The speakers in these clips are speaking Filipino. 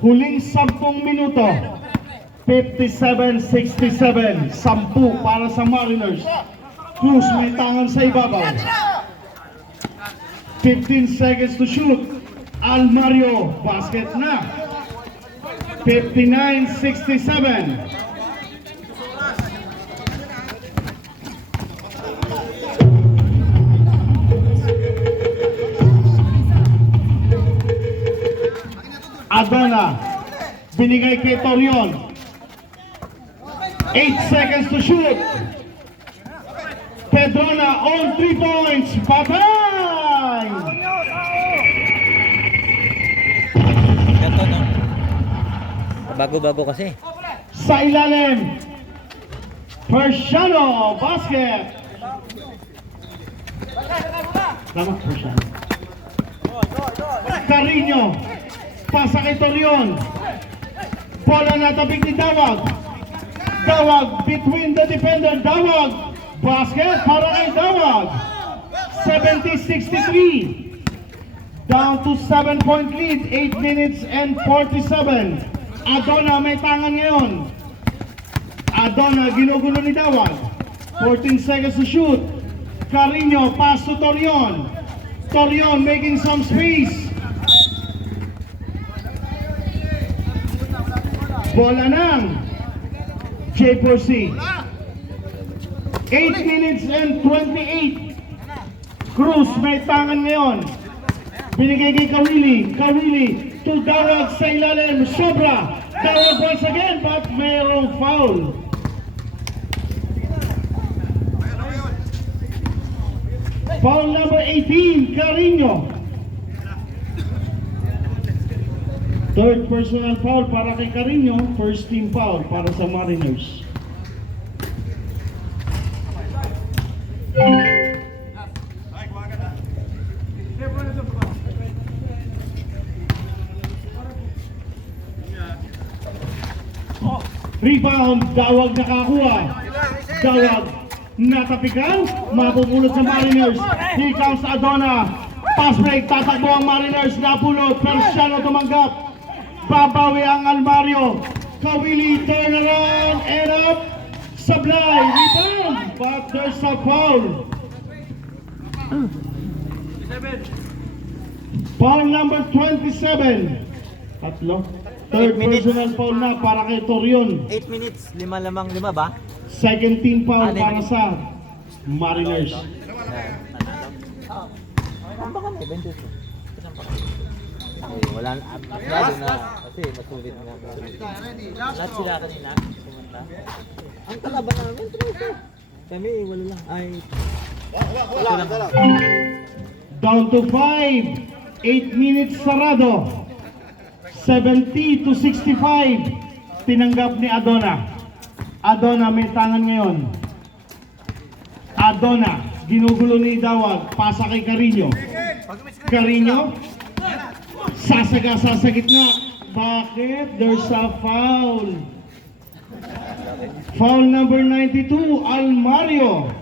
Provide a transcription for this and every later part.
Huling 10 minuto. 57-67. 10 para sa Mariners. Cruz may tangan sa ibabaw. 15 seconds to shoot. Almario, basket na. 59-67. Adana, binigay kay Torion. 8 seconds to shoot. Pedrona on 3 points. Patay! Ganto, no? Bago-bago kasi. Sa ilalim. Persiano, basket. Tama, Persiano. Carino, pasa kay Torion. Bola na tabing ni Dawag. Dawag between the defender. Dawag. Basket para kay Dawag. 70-63. Down to 7-point lead. 8 minutes and 47. Adona may tangan ngayon. Adona ginugulo ni Dawag. 14 seconds to shoot. Carino, pass to Torion. Torion making some space. Bola ng J4C. 8 minutes and 28. Cruz may tangan ngayon. Binigay kay Kawili. Kawili to Dawag sa ilalim. Sobra. Dawag once again but mayroong foul. Foul number 18, Carino. Third personal foul para kay Carino. First team foul para sa Mariners. Rebound, Dawag nakakuha. Dawag natapikan, mapupulot sa Mariners. Here comes Adona. Pass break, tatakbo ang Mariners. Napulot, Persiano tumanggap. Babawi ang Almario. Kawili, turn around and up. Sablay, rebound, but there's a foul. Foul number 27. Tatlo. Third personal foul na para kay Torion. 8 minutes, 5 lamang 5 ba? Second team foul para sa Mariners. Saan ba kami? 22. Saan pa kami? Wala na. Lalo na. Kasi masulit na. Lahat sila kanina. Pumunta. Ang kalaban namin. Kami wala lang. Ay. Wala lang. Down to 5. 8 minutes sarado. 70-65. Tinanggap ni Adona. Adona may tangan ngayon. Adona, ginugulo ni Dawag. Pasa kay Carino. Carino, sasaga sa gitna. Bakit? There's a foul. Foul number 92, Almario.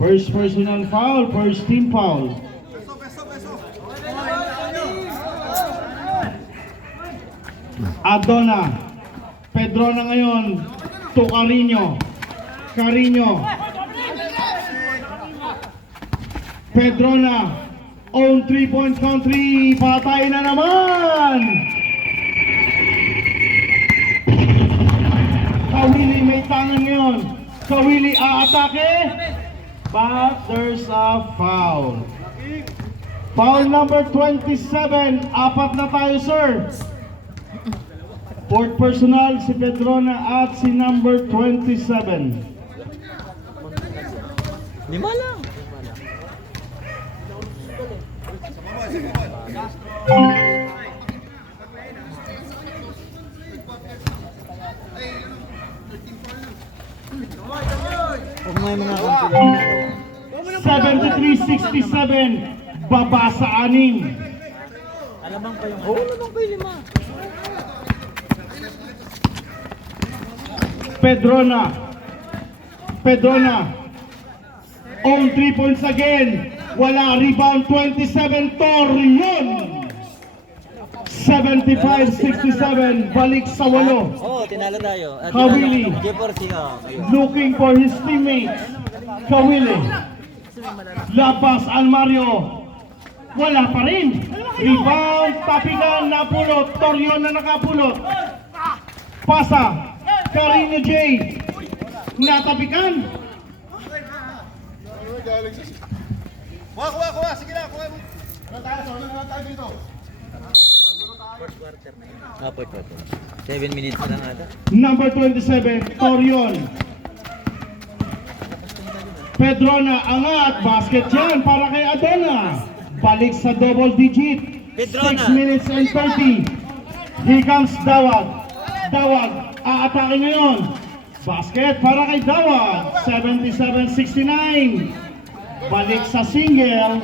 First personal foul, first team foul. Adona, Pedrona ngayon to Carino. Carino, Pedrona, own 3-point country, patay na naman! Kawili may tangan ngayon. Kawili aatake, but there's a foul. Foul number 27, apat na tayo sir. Fourth personal si Pedrona at si number 27. 5 lang. Huwag mo yung mga kampi. 73-67, baba sa 6. Alamang pa yung... Oo, alamang pa yung 5. Pedrona, on 3 points again, wala, rebound 27, Torion. 75-67, balik sa 8. Oo, tinalo tayo. Kawili. J4C, oh. Looking for his teammates. Kawili. Labas Almario. Wala pa rin. Rebound, tapigan, napulot. Torion na nakapulot. Pasa. Carino J. Natapikan. Kuha. Sige na, kuha mo. Fourth quarter. 7 minutes na lang ata. Number 27, Torion. Pedrona, angat. Basket yan para kay Adona. Balik sa double digit. 6 Pedrona. minutes and 30. Here comes Dawag. Dawag, aatake ngayon. Basket para kay Dawag. 77-69. Balik sa single.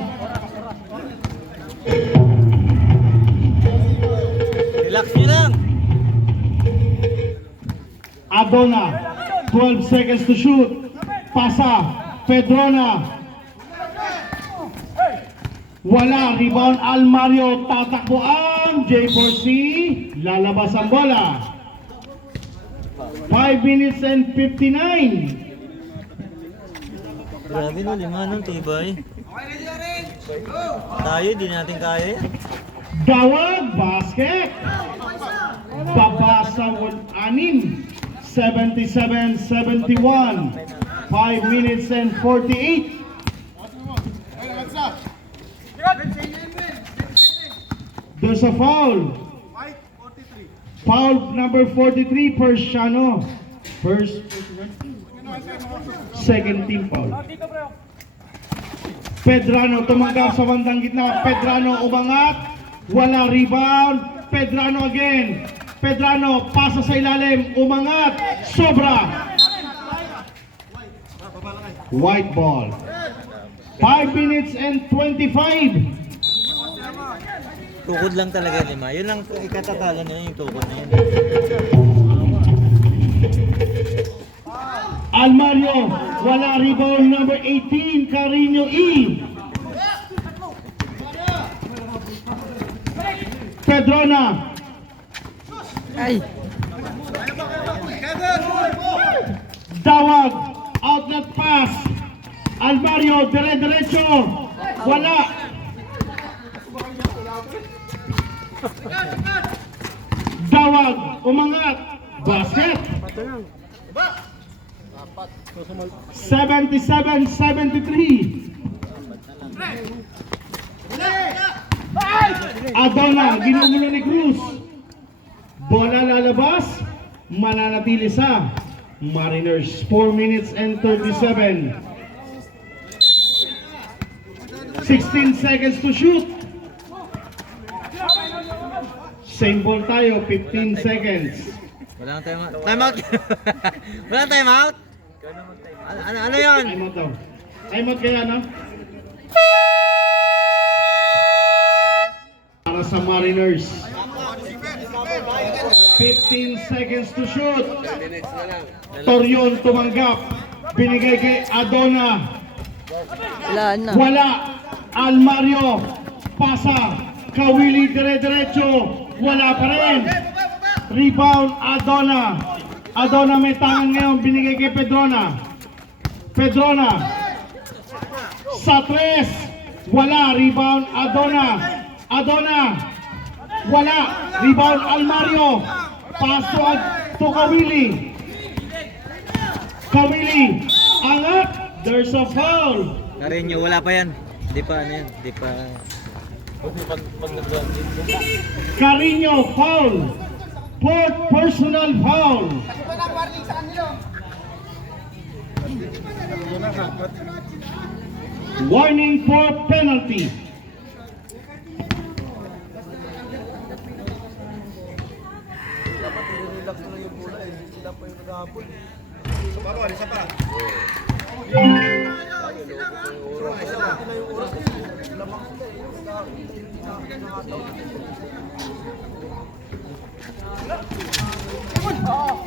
Relax nyo lang. Adona, 12 seconds to shoot. Pasa, Pedrona. Wala, rebound Almario, tatakbo ang J4C, lalabas ang bola. 5 minutes and 59. Grabe no, 5 nung tibay. Tayo, di natin kaya yan. Dawag, basket. Baba sa 6. 77-71. 5 minutes and 48. There's a foul. Foul number 43, Persiano. Second team foul. Pedrano tumanggap sa bandang gitna. Pedrano umangat. Wala, rebound. Pedrano again. Pedrano pasa sa ilalim. Umangat. Sobra. White ball. 5 minutes and 25. Tukod lang talaga 5. Yun lang ikatatalo nila yung tukod na yun. Almario, wala, rebound number 18, Carino E. Pedrona. Ay! Dawag, outlet pass. Almario, dire-diretso. Wala. Dawag, umangat. Basket. 77-73. Adona, ginugulo ni Cruz. Bola lalabas, mananatili sa Mariners. 4 minutes and 37. 16 seconds to shoot. Same ball tayo, 15 seconds. Wala nang timeout. Timeout! Wala nang timeout? Ano yun? Time out daw. Time out kaya, no? Para sa Mariners. 15 seconds to shoot. Torion tumanggap. Binigay kay Adona. Wala na. Wala. Almario. Pasa. Kawili dire-diretso. Wala pa rin. Rebound Adona. Adona may tangan ngayon. Binigay kay Pedrona. Pedrona. Sa 3. Wala. Rebound Adona. Adona. Wala. Rebound Almario. Pass to Kawili. Kawili. Angat. There's a foul. Carino, wala pa yan. Di pa ano yan. Di pa... Carino, foul. Fourth personal foul. Warning for penalty.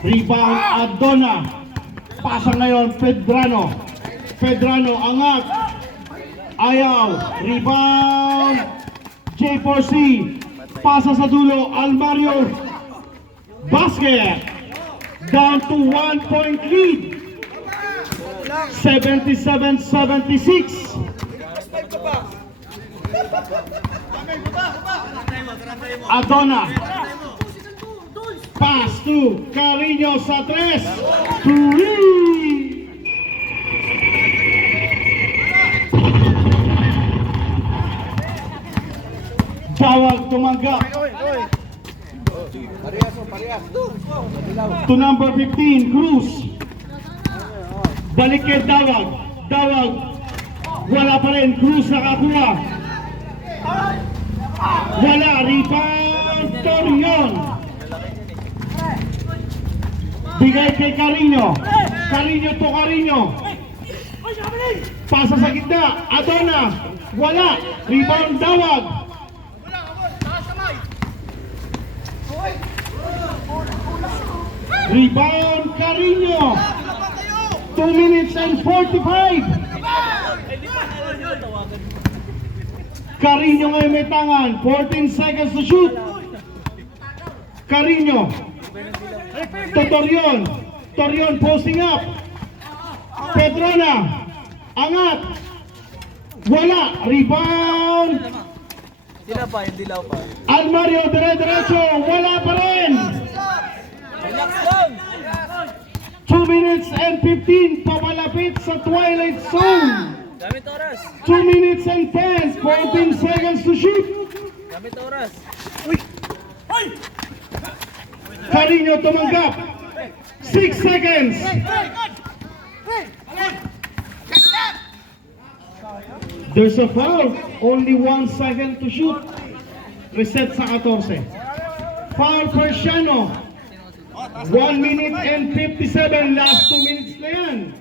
Rebound Adona. Pasa ngayon Pedrano. Pedrano angat. Ayaw. Rebound J4C. Pasa sa dulo, Almario. Basket. Down to 1-point lead. 77-76. Adona. Pass to Carino sa 3. Three. Bawag tumanggap. To number 15, Cruz. Balik kay Dawag. Dawag. Wala pa rin. Cruz nakakuha. Wala. Rebound. Torion. Bigay kay Carino. Carino to Carino. Pasa sa gitna. Adona. Wala. Rebound Dawag. Rebound Carino. 2 minutes and 45. Carino ngayon may tangan. 14 seconds to shoot. Carino. To Torion. Torion posting up. Pedrona. Angat. Wala. Rebound. Sila pa, yung dilaw pa. Almario dire-diretso. Wala pa rin. Relax lang! 2 minutes and 15. Papalapit sa twilight zone. Gamit oras! 2 minutes and 10. 14 seconds to shoot. Gamit oras! Carino tumanggap. 6 seconds. There's a foul. Only 1 second to shoot. Reset sa 14. Foul Persiano. 1 minute and 57. Last 2 minutes na yan.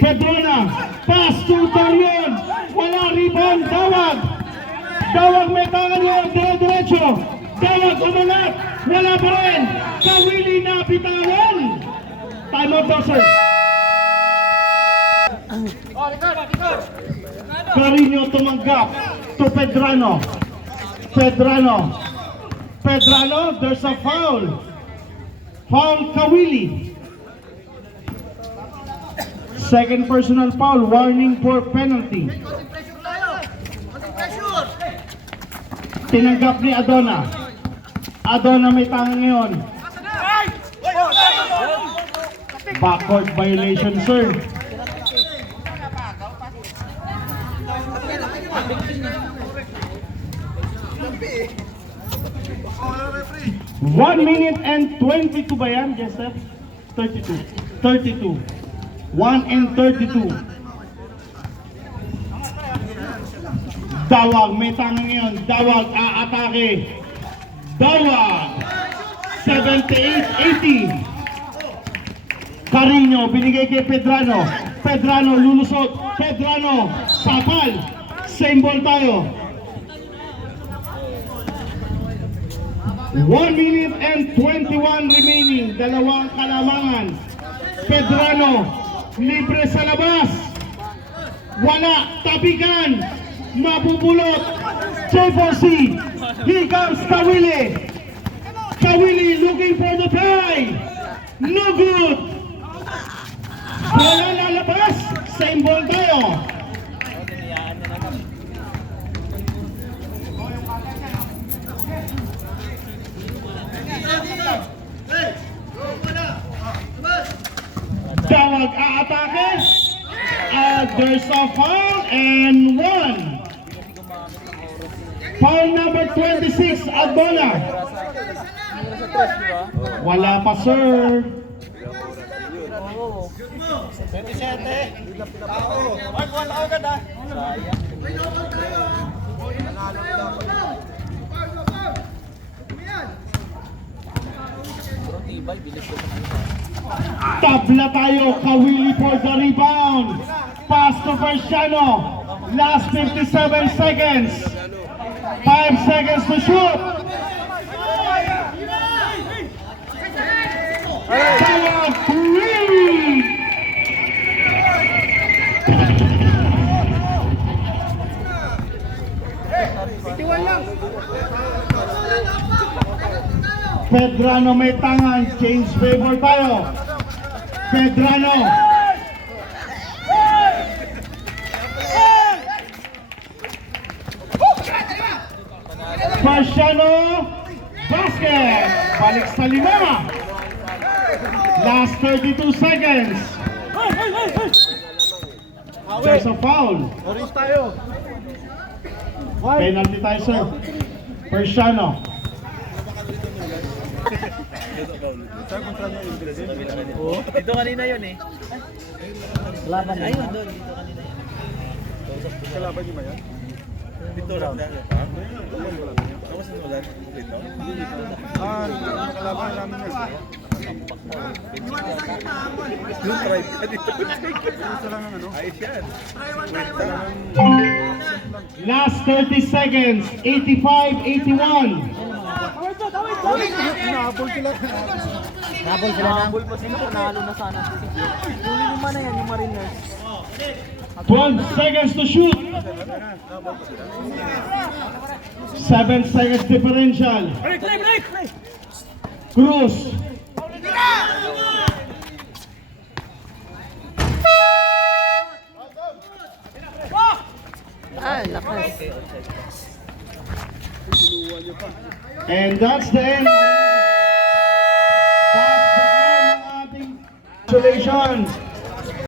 Pedrona. Pass to Torion. Wala. Rebound. Dawag. Dawag may tangan ngayon. Dire-diretso. Dawag umangat. Wala pa rin. Kawili na bitawan. Time out daw, sir. Carino tumanggap to Pedrano. Pedrano. Pedrano, there's a foul. Foul Kawili. Second personal foul, warning for penalty. Tinanggap ni Adona. Adona may tangan ngayon. Backcourt violation, sir. One minute and 22 ba yan, Joseph? 32. 32. 1 and 32. Dawag, may tangan ngayon. Dawag, aatake. Dawag. 78-80. Carino, binigay kay Pedrano. Pedrano, lulusot. Pedrano, sapal. Same ball tayo. 1 minute and 21 remaining. Dalawang kalamangan. Pedrano, libre sa labas. Wala, tabigan. Mabubulot. J4C. Here comes Kawili. Kawili looking for the tie. No good. Wala lalabas. Same ball tayo. Dawag aatake. There's a foul and 1. Foul number 26, Adona. Wala pa, sir. 27. Mark, wala agad ah. Tabla tayo, Kawili for the rebound. Pass to Persiano. Last 57 seconds. 5 seconds to shoot. Dawag, 3. Pedrano may tangan. Change favor tayo. Pedrano. Marciano. Basket. Balik sa 5. Last 32 seconds. There's a foul. Orange tayo. Penalty tayo, sir. Marciano. Dito kanina yun eh. Laban na. Ayun doon, dito kanina yun. Kalaban niyo ba yan? Dito lang. Ako sa Nolan, dito. Kalaban namin yan. Yung tribe ka dito. Isa lang ang ano? Ayos yan. Last 30 seconds. 85-81. Inaabol sila. Nabol sila na. Nabol pa sila. Panalo na sana. Yung lima na yan, yung Mariners. 12 seconds to shoot. 7 seconds differential. Cruz. Ah, lakas. And that's the end. That's the end ng ating congratulations.